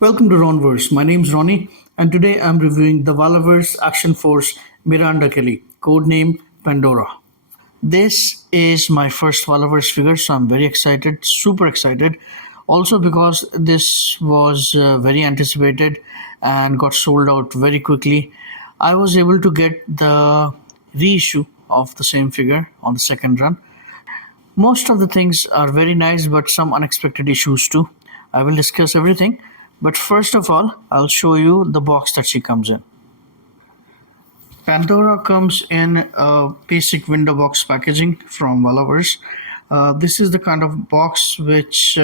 Welcome to Ronverse. My name's Ronnie, and today I'm reviewing the Valaverse Action Force Miranda Kelly, codename Pandora. This is my first Valaverse figure, so I'm very excited, super excited. Also, because this was very anticipated and got sold out very quickly, I was able to get the reissue of the same figure on the second run. Most of the things are very nice, but some unexpected issues too. I will discuss everything, but first of all, I'll show you the box that she comes in. Pandora comes in a basic window box packaging from Valaverse. This is the kind of box which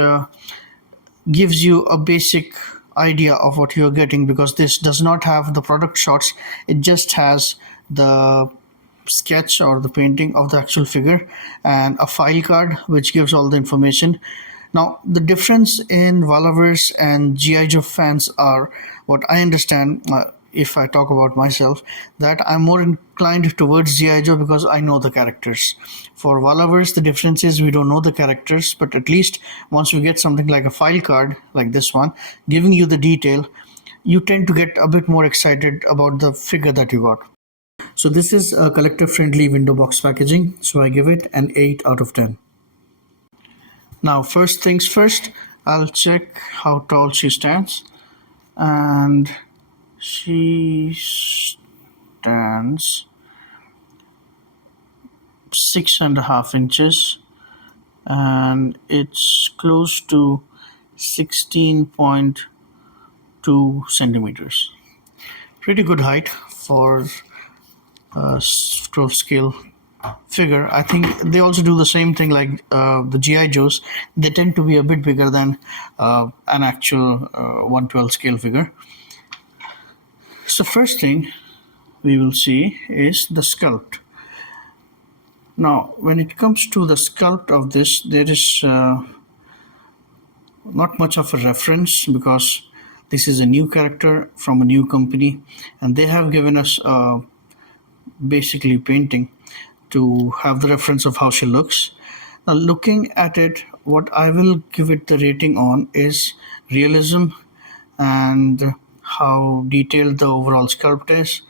gives you a basic idea of what you're getting, because this does not have the product shots, it just has the sketch or the painting of the actual figure and a file card which gives all the information. Now, the difference in Valaverse and G.I. Joe fans are, what I understand, if I talk about myself, that I'm more inclined towards G.I. Joe because I know the characters. For Valaverse, the difference is we don't know the characters, but at least once you get something like a file card, like this one, giving you the detail, you tend to get a bit more excited about the figure that you got. So this is a collector-friendly window box packaging, so I give it an 8 out of 10. Now, first things first, I'll check how tall she stands, and she stands 6.5 inches, and it's close to 16.2 centimeters. Pretty good height for a 12 scale figure. I think they also do the same thing like the G.I. Joes. They tend to be a bit bigger than an actual 112 scale figure. So first thing we will see is the sculpt. Now, when it comes to the sculpt of this, there is not much of a reference because this is a new character from a new company, and they have given us basically painting to have the reference of how she looks. Now, looking at it, what I will give it the rating on is realism and how detailed the overall sculpt is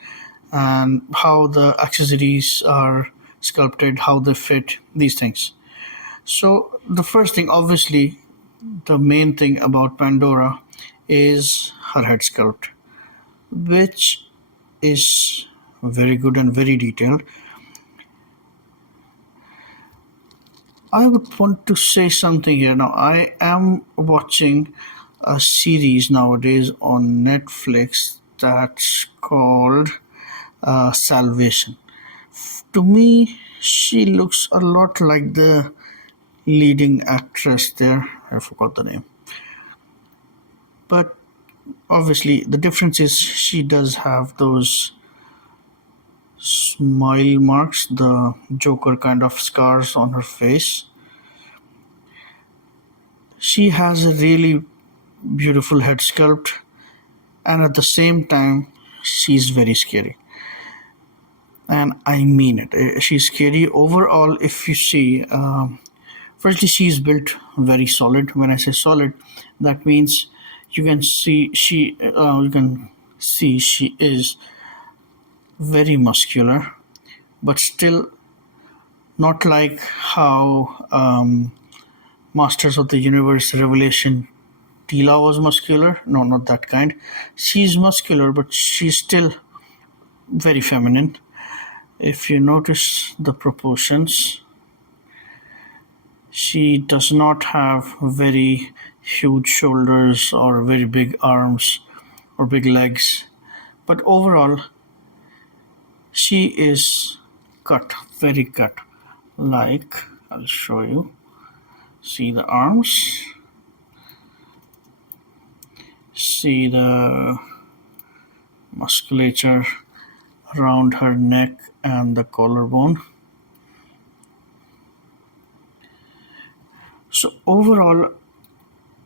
and how the accessories are sculpted, how they fit, these things. So the first thing, obviously, the main thing about Pandora is her head sculpt, which is very good and very detailed. I would want to say something here. Now, I am watching a series nowadays on Netflix that's called Salvation. To me, she looks a lot like the leading actress there. I forgot the name. But obviously, the difference is she does have those smile marks, the Joker kind of scars on her face. She has a really beautiful head sculpt, and at the same time, she's very scary. And I mean it. She's scary overall. If you see, firstly, she's built very solid. When I say solid, that means you can see she is very muscular, but still not like how Masters of the Universe Revelation Tila was muscular. No, not that kind. She's muscular, but she's still very feminine. If you notice the proportions, she does not have very huge shoulders or very big arms or big legs, but overall she is cut, very cut. Like, I'll show you. See the arms, see the musculature around her neck and the collarbone. So overall,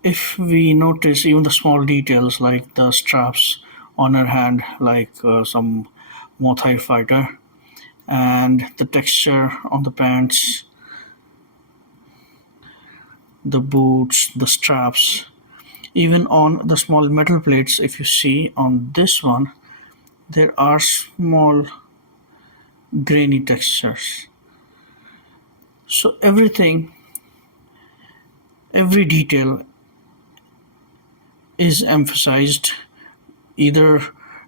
if we notice even the small details like the straps on her hand, like some Mothai fighter, and the texture on the pants, the boots, the straps, Even on the small metal plates, if you see on this one, there are small grainy textures. So everything, every detail is emphasized either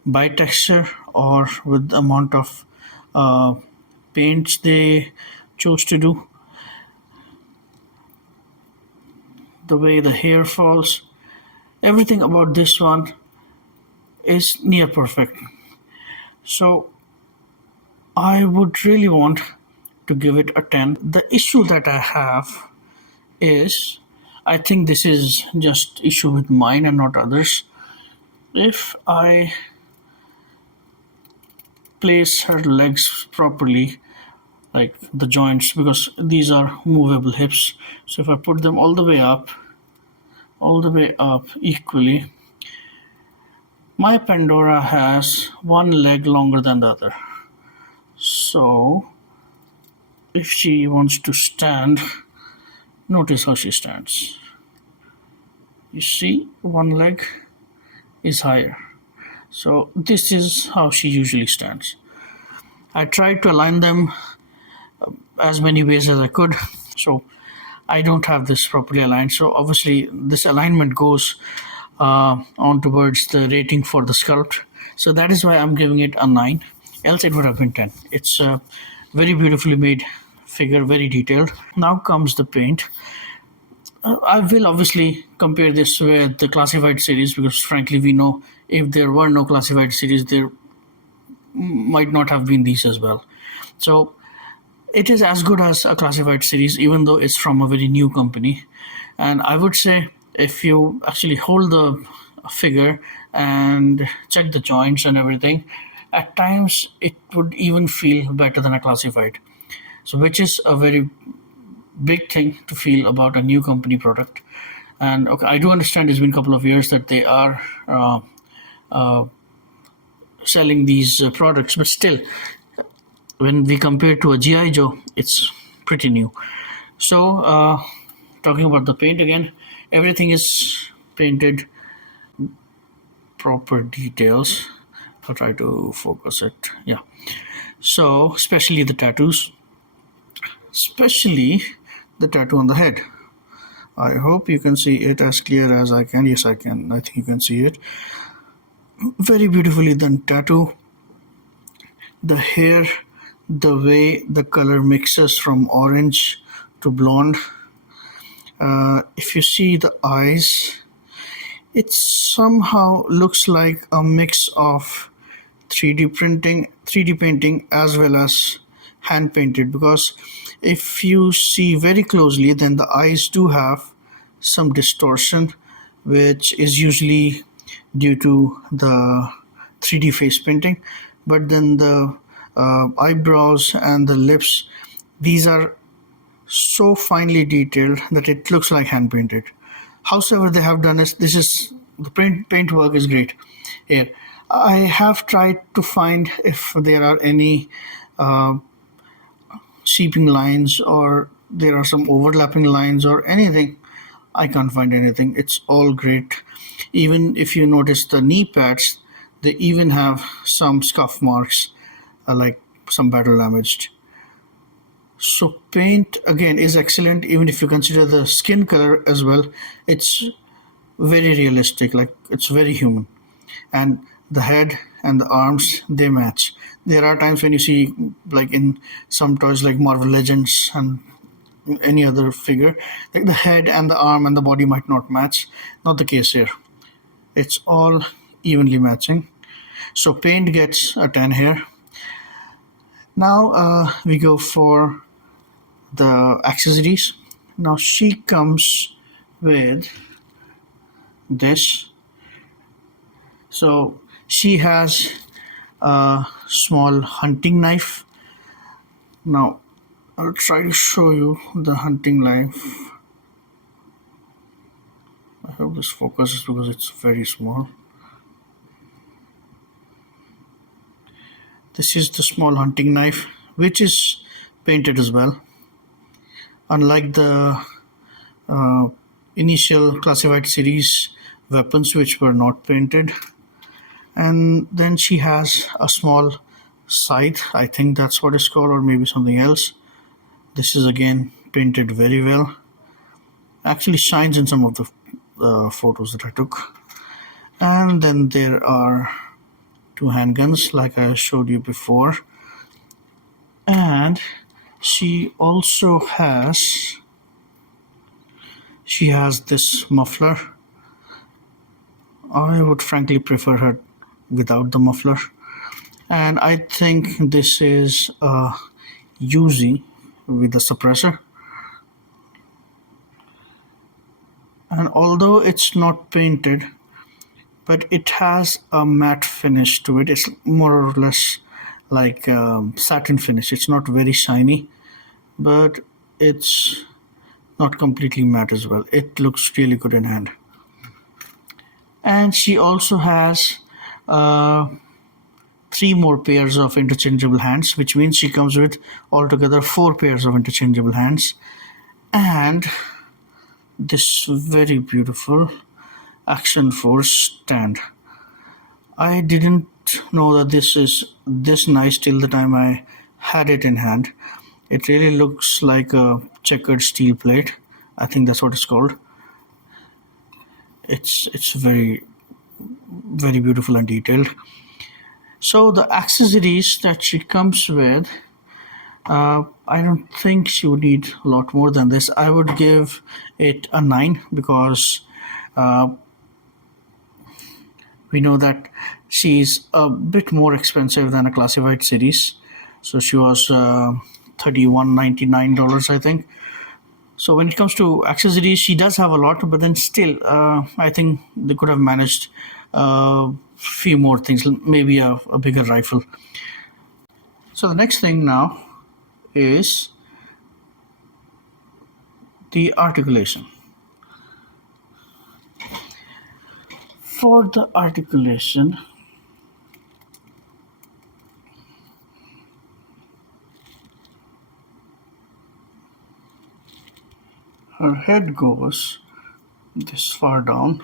by texture or with the amount of uh, paints they chose to do. The way the hair falls, everything about this one is near perfect. So I would really want to give it a 10. The issue that I have is, I think this is just issue with mine and not others. If I place her legs properly, like the joints, because these are movable hips, so if I put them all the way up equally, my Pandora has one leg longer than the other. So if she wants to stand, notice how she stands. You see, one leg is higher. So this is how she usually stands. I tried to align them as many ways as I could. So I don't have this properly aligned. So obviously this alignment goes on towards the rating for the sculpt. So that is why I'm giving it a 9. Else it would have been 10. It's a very beautifully made figure, very detailed. Now comes the paint. I will obviously compare this with the classified series, because frankly we know if there were no classified series, there might not have been these as well. So it is as good as a classified series, even though it's from a very new company. And I would say if you actually hold the figure and check the joints and everything, at times it would even feel better than a classified. So which is a very big thing to feel about a new company product. And okay, I do understand it's been a couple of years that they are selling these products, but still, when we compare to a GI Joe, it's pretty new. So talking about the paint again, everything is painted, proper details. I'll try to focus it. Yeah. So especially the tattoos, especially the tattoo on the head. I hope you can see it as clear as I can. Yes, I can. I think you can see it. Very beautifully done tattoo. The hair, the way the color mixes from orange to blonde. If you see the eyes, it somehow looks like a mix of 3D painting as well as hand painted, because if you see very closely, then the eyes do have some distortion, which is usually due to the 3D face painting. But then the eyebrows and the lips, these are so finely detailed that it looks like hand painted. However, they have done is, this is the paint work is great here. I have tried to find if there are any seeping lines or there are some overlapping lines or anything. I can't find anything. It's all great. Even if you notice the knee pads, they even have some scuff marks, like some battle damaged. So paint again is excellent. Even if you consider the skin color as well, it's very realistic, like it's very human. And the head and the arms, they match. There are times when you see, like in some toys like Marvel Legends and any other figure, like the head and the arm and the body might not match. Not the case here. It's all evenly matching. So paint gets a 10 here. Now we go for the accessories. Now she comes with this. So she has a small hunting knife. Now I'll try to show you the hunting knife. I hope this focuses because it's very small. This is the small hunting knife, which is painted as well. Unlike the initial classified series weapons which were not painted. And then she has a small scythe, I think that's what it's called, or maybe something else. This is again painted very well. Actually shines in some of the photos that I took. And then there are two handguns like I showed you before. And she also has this muffler. I would frankly prefer her without the muffler. And I think this is a Uzi with the suppressor. And although it's not painted, but it has a matte finish to it. It's more or less like satin finish. It's not very shiny, but it's not completely matte as well. It looks really good in hand. And she also has 3 more pairs of interchangeable hands, which means she comes with altogether 4 pairs of interchangeable hands. And this very beautiful Action Force stand. I didn't know that this is this nice till the time I had it in hand. It really looks like a checkered steel plate. I think that's what it's called. It's very, very beautiful and detailed. So the accessories that she comes with, I don't think she would need a lot more than this. I would give it a 9 because we know that she's a bit more expensive than a classified series. So she was $31.99, I think. So when it comes to accessories, she does have a lot, but then still, I think they could have managed a few more things, maybe a bigger rifle. So the next thing now is the articulation. For the articulation, her head goes this far down,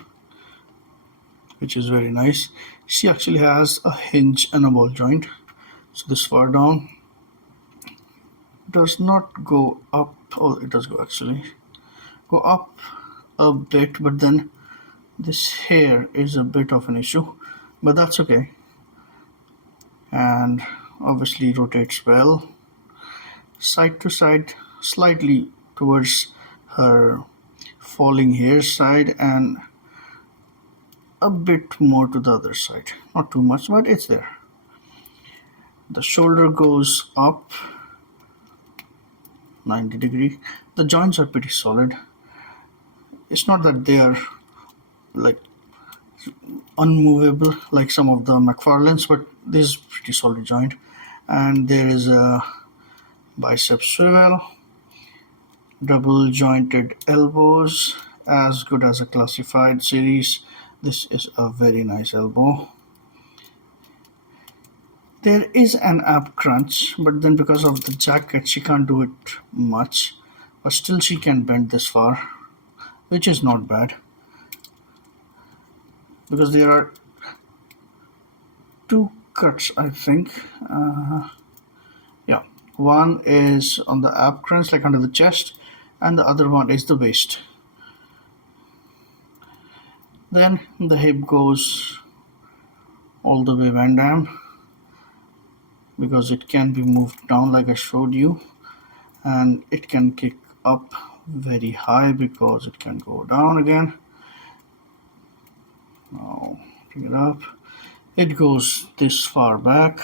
which is very nice. She actually has a hinge and a ball joint. So this far down does not go up. Oh, it does go actually. Go up a bit, but then this hair is a bit of an issue, but that's okay. And obviously rotates well. Side to side, slightly towards her falling hair side and a bit more to the other side. Not too much, but it's there. The shoulder goes up 90 degree. The joints are pretty solid. It's not that they are like unmovable like some of the McFarlane's, but this is pretty solid joint. And there is a bicep swivel, double jointed elbows, as good as a classified series. This is a very nice elbow. There is an ab crunch, but then because of the jacket she can't do it much, but still she can bend this far, which is not bad because there are 2 cuts, I think. Yeah, one is on the ab crunch, like under the chest, and the other one is the waist. Then the hip goes all the way Van Damme because it can be moved down like I showed you, and it can kick up very high because it can go down again. Now pick it up. It goes this far back.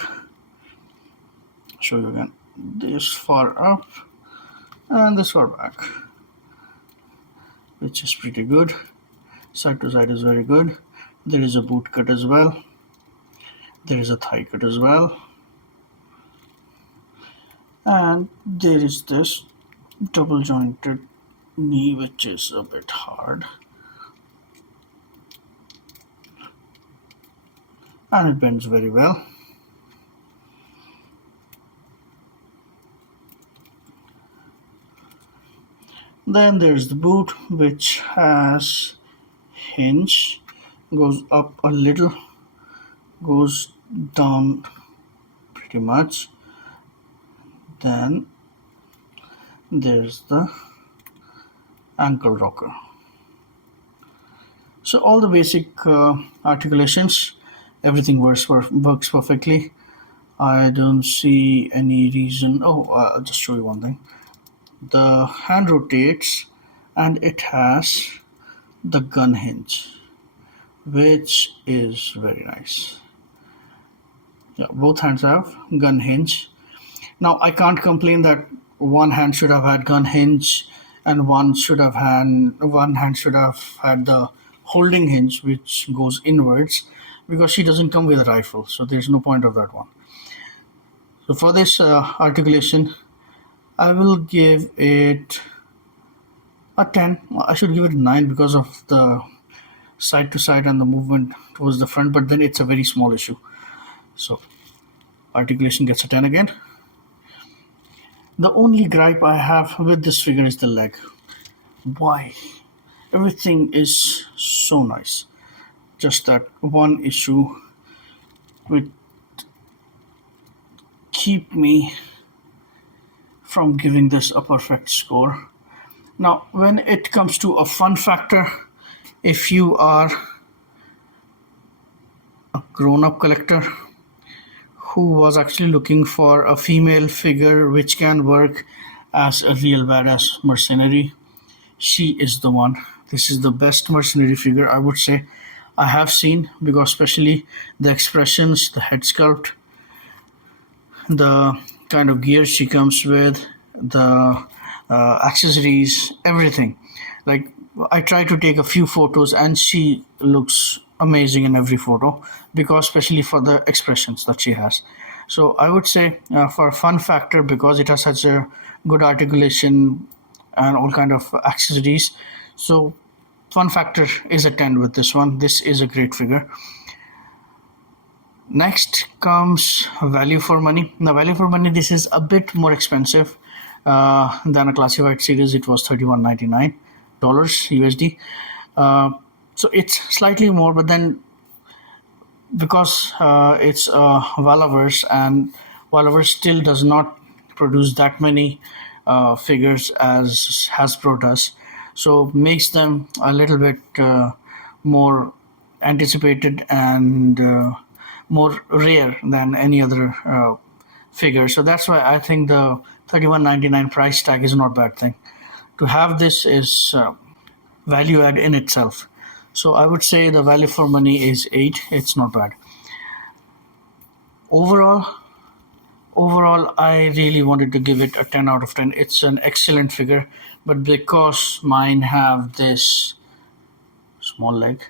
Show you again. This far up and this far back, which is pretty good. Side to side is very good. There is a boot cut as well. There is a thigh cut as well. And there is this double jointed knee, which is a bit hard. And it bends very well. Then there's the boot, which has hinge, goes up a little, goes down pretty much. Then there's the ankle rocker. So all the basic articulations, everything works perfectly. I don't see any reason. I'll just show you one thing. The hand rotates and it has the gun hinge, which is very nice. Yeah, both hands have gun hinge. Now I can't complain that one hand should have had gun hinge and one hand should have had the holding hinge which goes inwards, because she doesn't come with a rifle, so there's no point of that one. So for this articulation, I will give it a 10. I should give it a 9 because of the side to side and the movement towards the front, but then it's a very small issue. So articulation gets a 10 again. The only gripe I have with this figure is the leg. Why? Everything is so nice. Just that one issue would keep me from giving this a perfect score. Now, when it comes to a fun factor, if you are a grown-up collector who was actually looking for a female figure which can work as a real badass mercenary, she is the one. This is the best mercenary figure, I would say, I have seen, because especially the expressions, the head sculpt, the kind of gear she comes with, the accessories, everything. Like, I try to take a few photos and she looks amazing in every photo, because especially for the expressions that she has. So I would say for a fun factor, because it has such a good articulation and all kind of accessories, so fun factor is a 10 with this one. This is a great figure. Next comes value for money. Now, value for money, this is a bit more expensive than a classified series. It was $31.99 USD. So it's slightly more, but then because it's a Valaverse, and Valaverse still does not produce that many figures as Hasbro does, so makes them a little bit more anticipated and more rare than any other figure. So that's why I think the $31.99 price tag is not a bad thing. To have this is value add in itself. So I would say the value for money is 8. It's not bad. Overall, I really wanted to give it a 10 out of 10. It's an excellent figure, but because mine have this small leg,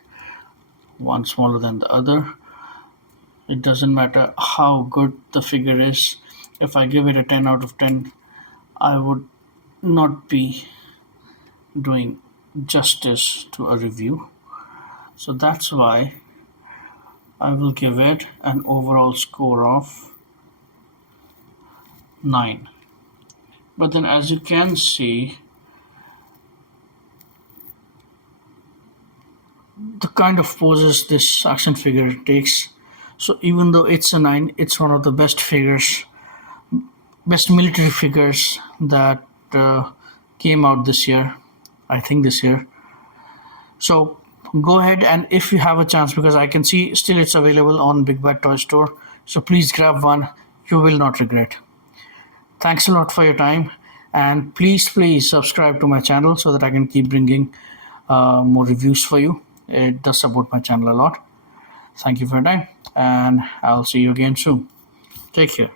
one smaller than the other, it doesn't matter how good the figure is. If I give it a 10 out of 10, I would not be doing justice to a review. So that's why I will give it an overall score of 9. But then, as you can see, the kind of poses this action figure takes. So even though it's a 9, it's one of the best military figures that came out this year, I think this year. So go ahead, and if you have a chance, because I can see still it's available on Big Bad Toy Store, so please grab one. You will not regret. Thanks a lot for your time, and please subscribe to my channel so that I can keep bringing more reviews for you. It does support my channel a lot. Thank you for your time, and I'll see you again soon. Take care.